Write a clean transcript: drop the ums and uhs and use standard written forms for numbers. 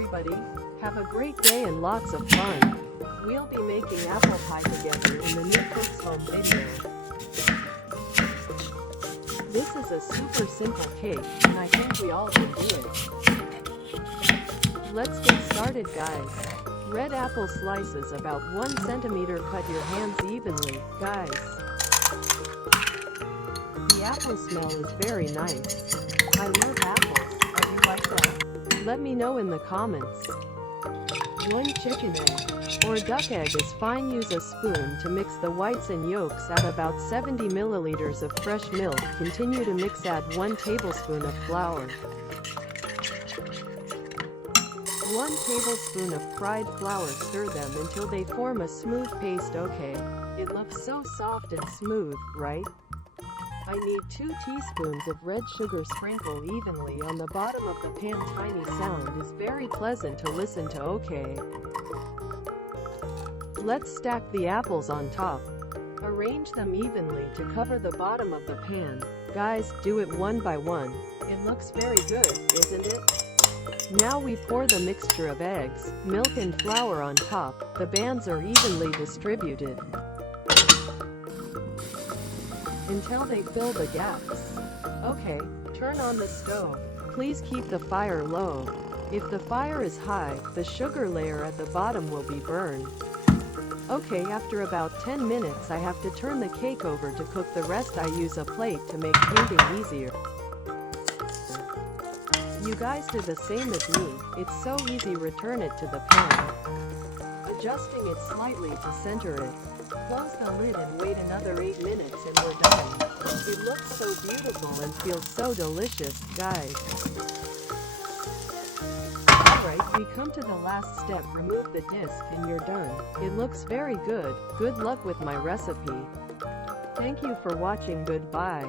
everybody. Have a great day and lots of fun. We'll be making apple pie together in the new Cookswithme video. This is a super simple cake, and I think we all can do it. Let's get started, guys. Red apple slices about 1 centimeter. Cut your hands evenly, guys. The apple smell is very nice. I love apples. Are you like that? Let me know in the comments. 1 chicken egg or duck egg is fine. Use a spoon to mix the whites and yolks. Add about 70 milliliters of fresh milk. Continue to mix. Add 1 tablespoon of flour. 1 tablespoon of fried flour. Stir them until they form a smooth paste. Okay, it looks so soft and smooth, right? I need 2 teaspoons of red sugar. Sprinkle evenly on the bottom of the pan. Tiny sound is very pleasant to listen to. Okay. Let's stack the apples on top. Arrange them evenly to cover the bottom of the pan. Guys, do it one by one. It looks very good, isn't it? Now we pour the mixture of eggs, milk and flour on top. The bands are evenly distributed until they fill the gaps. Okay, turn on the stove. Please keep the fire low. If the fire is high, the sugar layer at the bottom will be burned. Okay, after about 10 minutes I have to turn the cake over to cook the rest. I use a plate to make painting easier. You guys do the same as me. It's so easy. Return it to the pan, adjusting it slightly to center it. Close the lid and wait another 8 minutes and we're done. It looks so beautiful and feels so delicious, guys. Alright, we come to the last step. Remove the disc and you're done. It looks very good. Good luck with my recipe. Thank you for watching. Goodbye.